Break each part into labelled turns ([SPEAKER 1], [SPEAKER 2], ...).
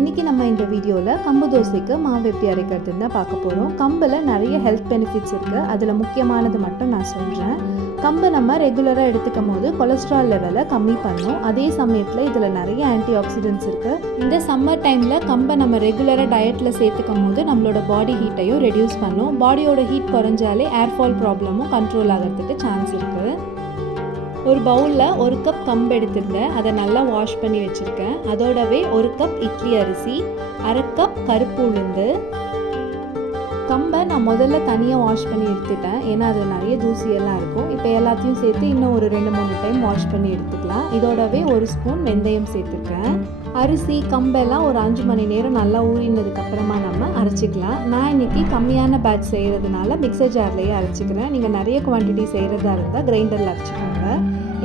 [SPEAKER 1] இன்றைக்கி நம்ம இந்த வீடியோவில் கம்பு தோசைக்கு மாவு எப்படி அரைக்கிறதுன்னு தான் பார்க்க போகிறோம் கம்பில் நிறைய ஹெல்த் பெனிஃபிட்ஸ் இருக்குது அதில் முக்கியமானது மட்டும் நான் சொல்கிறேன் கம்பு நம்ம ரெகுலராக எடுத்துக்கும் போது கொலஸ்ட்ரால் லெவலை கம்மி பண்ணும். அதே சமயத்தில் இதில் நிறைய ஆன்டி ஆக்சிடென்ட்ஸ் இருக்குது இந்த சம்மர் டைமில் கம்பை நம்ம ரெகுலராக டயட்டில் சேர்த்துக்கும் போது நம்மளோட பாடி ஹீட்டையும் ரெடியூஸ் பண்ணும். பாடியோட ஹீட் குறைஞ்சாலே ஏர்ஃபால் ப்ராப்ளமும் கண்ட்ரோல் ஆகிறதுக்கு சான்ஸ் இருக்குது ஒரு பவுலில் ஒரு கப் கம்பு எடுத்திருந்தேன். அதை நல்லா வாஷ் பண்ணி வச்சுருக்கேன். அதோடவே ஒரு கப் இட்லி அரிசி அரை கப் கருப்பு உளுந்து நான் முதல்ல தனியாக வாஷ் பண்ணி எடுத்துட்டேன். ஏன்னா அதில் நிறைய தூசியெல்லாம் இருக்கும். இப்போ எல்லாத்தையும் சேர்த்து இன்னும் ஒரு ரெண்டு மூணு டைம் வாஷ் பண்ணி எடுத்துக்கலாம். இதோடவே ஒரு ஸ்பூன் வெந்தயம் சேர்த்துருக்கேன். அரிசி கம்பெல்லாம் ஒரு அஞ்சு மணி நேரம் நல்லா ஊறினதுக்கப்புறமா நம்ம அரைச்சிக்கலாம். நான் இன்னைக்கு கம்மியான பேட்ச் செய்கிறதுனால மிக்சர் ஜார்லேயே அரைச்சிக்கிறேன். நீங்கள் நிறைய குவான்டிட்டி செய்கிறதா இருந்தால் கிரைண்டரில் அரைச்சிக்கோங்க.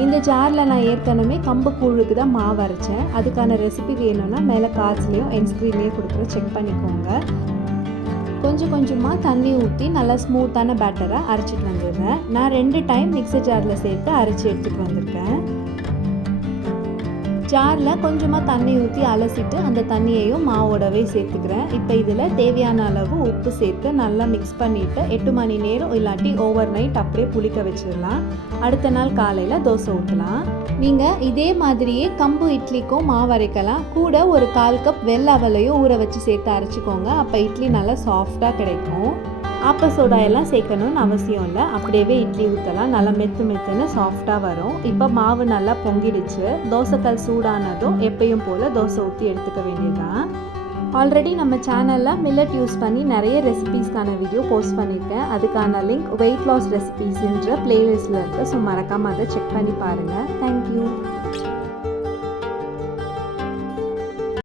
[SPEAKER 1] இந்த ஜாரில் நான் ஏற்கனவே கம்பு கூழுக்கு தான் மாவு அரைச்சேன். அதுக்கான ரெசிபி வேணும்னா மேலே கார்ட்ஸ்லேயும் என் ஸ்க்ரீன்லேயும் கொடுக்குற செக் பண்ணிக்கோங்க. கொஞ்சம் கொஞ்சமாக தண்ணி ஊற்றி நல்லா ஸ்மூத்தான பேட்டரை அரைச்சிட்டு வந்துடுறேன். நான் ரெண்டு டைம் மிக்சர் ஜாரில் சேர்த்து அரைச்சி எடுத்துகிட்டு வந்திருக்கேன். ஜாரில் கொஞ்சமாக தண்ணி ஊற்றி அலசிட்டு அந்த தண்ணியையும் மாவோடவே சேர்த்துக்கிறேன். இப்போ இதில் தேவையான அளவு உப்பு சேர்த்து நல்லா மிக்ஸ் பண்ணிவிட்டு எட்டு மணி நேரம் இல்லாட்டி ஓவர் நைட் அப்படியே புளிக்க வச்சிடலாம். அடுத்த நாள் காலையில் தோசை ஊற்றலாம் நீங்கள் இதே மாதிரியே கம்பு இட்லிக்கும் மாவு அரைக்கலாம். கூட ஒரு கால் கப் வெள்ளை அவலையும் ஊற வச்சு சேர்த்து அரைச்சிக்கோங்க. அப்போ இட்லி நல்லா சாஃப்டாக கிடைக்கும். ஆப்ப சோடா எல்லாம் சேர்க்கணும்னு அவசியம் இல்லை. அப்படியே இட்லி ஊற்றலாம் நல்லா மெத்து மெத்துன்னு சாஃப்டாக வரும். இப்போ மாவு நல்லா பொங்கிடுச்சு. தோசைக்கல் சூடானதும் எப்பயும் போல் தோசை ஊற்றி எடுத்துக்க வேண்டியதுதான். ஆல்ரெடி நம்ம சேனலில் மில்லட் யூஸ் பண்ணி நிறைய ரெசிபீஸ்க்கான வீடியோ போஸ்ட் பண்ணியிருக்கேன் அதுக்கான லிங்க் வெயிட் லாஸ் ரெசிபீஸ்ன்ற பிளேலிஸ்ட்டில் இருக்குது ஸோ மறக்காமல் அதை செக் பண்ணி பாருங்கள் தேங்க்யூ